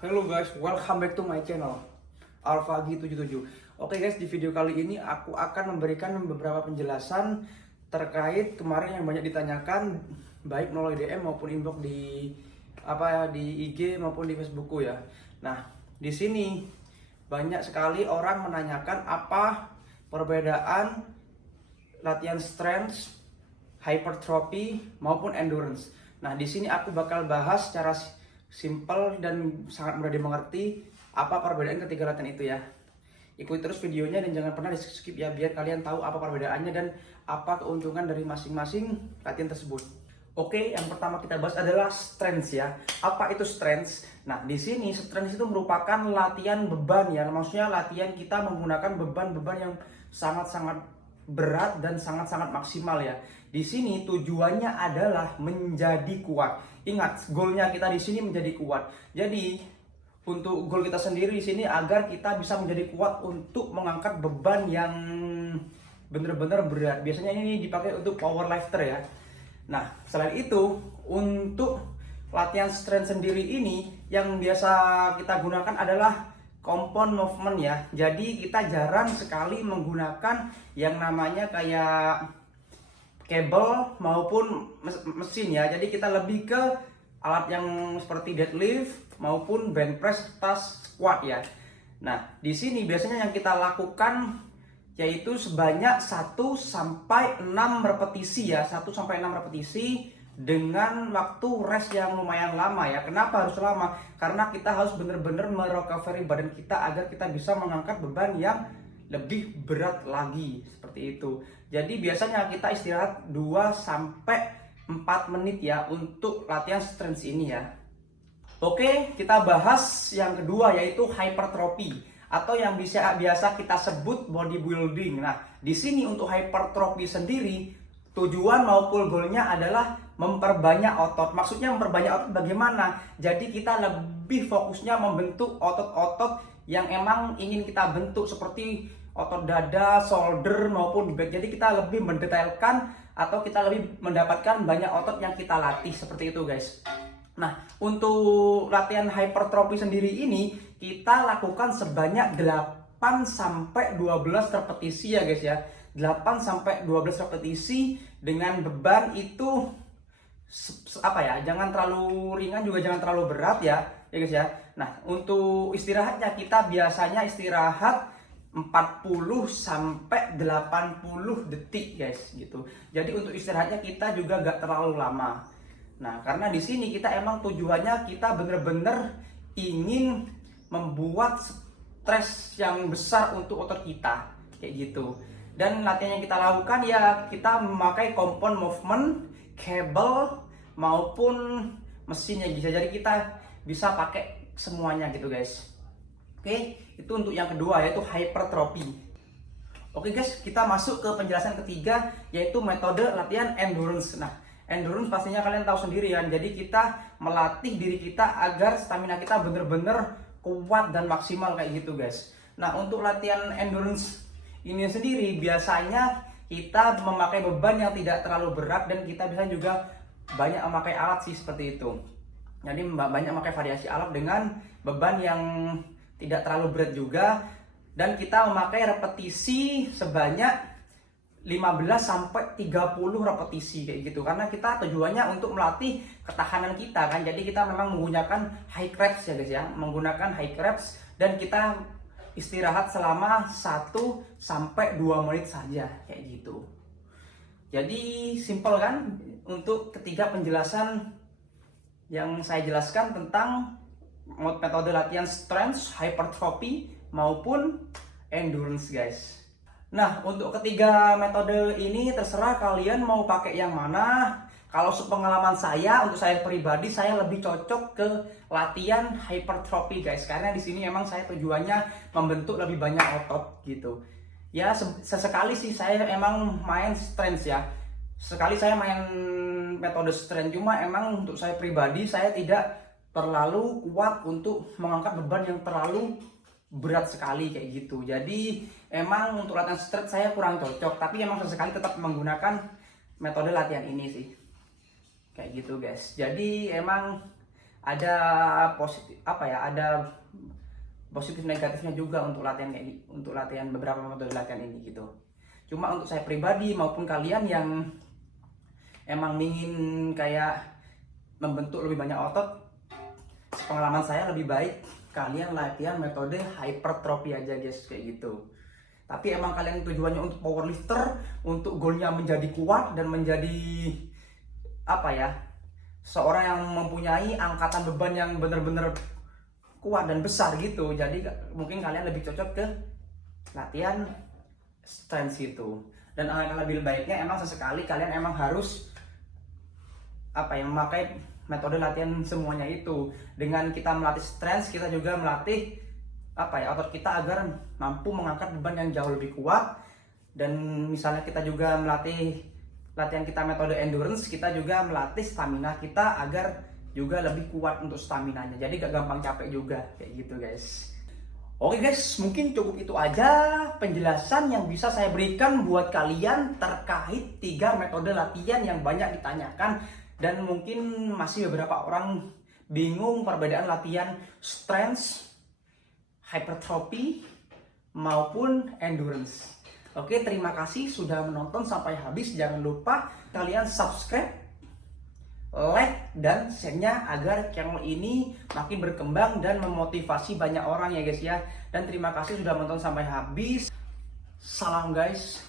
Hello guys, welcome back to my channel Alfagi77. Oke guys, di video kali ini aku akan memberikan beberapa penjelasan terkait kemarin yang banyak ditanyakan baik melalui DM maupun inbox di IG maupun di Facebookku ya. Nah, di sini banyak sekali orang menanyakan apa perbedaan latihan strength, hypertrophy maupun endurance. Nah, di sini aku bakal bahas secara simple dan sangat mudah dimengerti apa perbedaan ketiga latihan itu ya. Ikuti terus videonya dan jangan pernah di skip ya, biar kalian tahu apa perbedaannya dan apa keuntungan dari masing-masing latihan tersebut. Oke, yang pertama kita bahas adalah strength ya. Apa itu strength? Nah, di sini strength itu merupakan latihan beban ya. Maksudnya latihan kita menggunakan beban-beban yang sangat-sangat berat dan sangat-sangat maksimal ya. Di sini tujuannya adalah menjadi kuat. Ingat, goalnya kita di sini menjadi kuat. Jadi untuk goal kita sendiri di sini agar kita bisa menjadi kuat untuk mengangkat beban yang benar-benar berat. Biasanya ini dipakai untuk power lifter ya. Nah, selain itu untuk latihan strength sendiri ini yang biasa kita gunakan adalah compound movement ya. Jadi kita jarang sekali menggunakan yang namanya kayak kabel maupun mesin ya. Jadi kita lebih ke alat yang seperti deadlift maupun bench press, tas, squat ya. Nah, di sini biasanya yang kita lakukan yaitu sebanyak 1 sampai 6 repetisi ya. 1 sampai 6 repetisi dengan waktu rest yang lumayan lama ya. Kenapa harus lama? Karena kita harus benar-benar merecovery badan kita agar kita bisa mengangkat beban yang lebih berat lagi, seperti itu. Jadi biasanya kita istirahat 2 sampai 4 menit ya untuk latihan strength ini ya. Oke, kita bahas yang kedua yaitu hypertrophy atau yang biasa kita sebut bodybuilding. Nah, di sini untuk hypertrophy sendiri tujuan maupun goalnya adalah memperbanyak otot. Maksudnya memperbanyak otot bagaimana? Jadi kita lebih fokusnya membentuk otot-otot yang emang ingin kita bentuk seperti otot dada, shoulder maupun back. Jadi kita lebih mendetailkan atau kita lebih mendapatkan banyak otot yang kita latih seperti itu guys. Nah, untuk latihan hypertrophy sendiri ini kita lakukan sebanyak 8 sampai 12 repetisi ya guys ya. 8 sampai 12 repetisi dengan beban itu jangan terlalu ringan juga jangan terlalu berat ya guys ya. Nah, untuk istirahatnya kita biasanya istirahat 40 sampai 80 detik guys gitu. Jadi untuk istirahatnya kita juga gak terlalu lama. Nah, karena di sini kita emang tujuannya kita bener-bener ingin membuat stres yang besar untuk otot kita kayak gitu. Dan latihan yang kita lakukan ya kita memakai compound movement, kabel maupun mesin ya bisa. Jadi kita bisa pakai semuanya gitu guys. Oke, itu untuk yang kedua yaitu hypertrophy. Oke guys, kita masuk ke penjelasan ketiga yaitu metode latihan endurance. Nah, endurance pastinya kalian tahu sendiri ya. Jadi kita melatih diri kita agar stamina kita bener-bener kuat dan maksimal kayak gitu guys. Nah, untuk latihan endurance ini sendiri biasanya kita memakai beban yang tidak terlalu berat dan kita bisa juga banyak memakai alat sih seperti itu. Jadi banyak memakai variasi alat dengan beban yang tidak terlalu berat juga dan kita memakai repetisi sebanyak 15 sampai 30 repetisi kayak gitu karena kita tujuannya untuk melatih ketahanan kita kan. Jadi kita memang menggunakan high reps ya guys ya, menggunakan high reps dan kita istirahat selama 1 sampai 2 menit saja kayak gitu. Jadi simple kan untuk ketiga penjelasan yang saya jelaskan tentang metode latihan strength, hypertrophy maupun endurance guys. Nah, untuk ketiga metode ini terserah kalian mau pakai yang mana. Kalau sepengalaman saya, untuk saya pribadi saya lebih cocok ke latihan hypertrophy guys, karena di sini emang saya tujuannya membentuk lebih banyak otot gitu. Ya sesekali sih saya emang main strength ya. Sekali saya main metode strength, cuma emang untuk saya pribadi saya tidak terlalu kuat untuk mengangkat beban yang terlalu berat sekali kayak gitu. Jadi emang untuk latihan strength saya kurang cocok, tapi emang sesekali tetap menggunakan metode latihan ini sih kayak gitu guys. Jadi emang ada positif apa ya, ada positif negatifnya juga untuk latihan kayak untuk latihan beberapa metode latihan ini gitu. Cuma untuk saya pribadi maupun kalian yang emang ingin kayak membentuk lebih banyak otot, pengalaman saya lebih baik kalian latihan metode hypertrophy aja guys, kayak gitu. Tapi emang kalian tujuannya untuk powerlifter, untuk goalnya menjadi kuat dan menjadi apa ya, seorang yang mempunyai angkatan beban yang benar-benar kuat dan besar gitu. Jadi mungkin kalian lebih cocok ke latihan strength gitu. Dan alangkah lebih baiknya emang sesekali kalian emang harus apa ya, memakai metode latihan semuanya itu. Dengan kita melatih strength, kita juga melatih apa ya, otot kita agar mampu mengangkat beban yang jauh lebih kuat. Dan misalnya kita juga melatih latihan kita metode endurance, kita juga melatih stamina kita agar juga lebih kuat untuk staminanya. Jadi gak gampang capek juga, kayak gitu guys. Oke guys, mungkin cukup itu aja penjelasan yang bisa saya berikan buat kalian terkait 3 metode latihan yang banyak ditanyakan. Dan mungkin masih beberapa orang bingung perbedaan latihan strength, hypertrophy, maupun endurance. Oke, terima kasih sudah menonton sampai habis. Jangan lupa kalian subscribe, like, dan share-nya agar channel ini makin berkembang dan memotivasi banyak orang ya guys ya. Dan terima kasih sudah menonton sampai habis. Salam guys.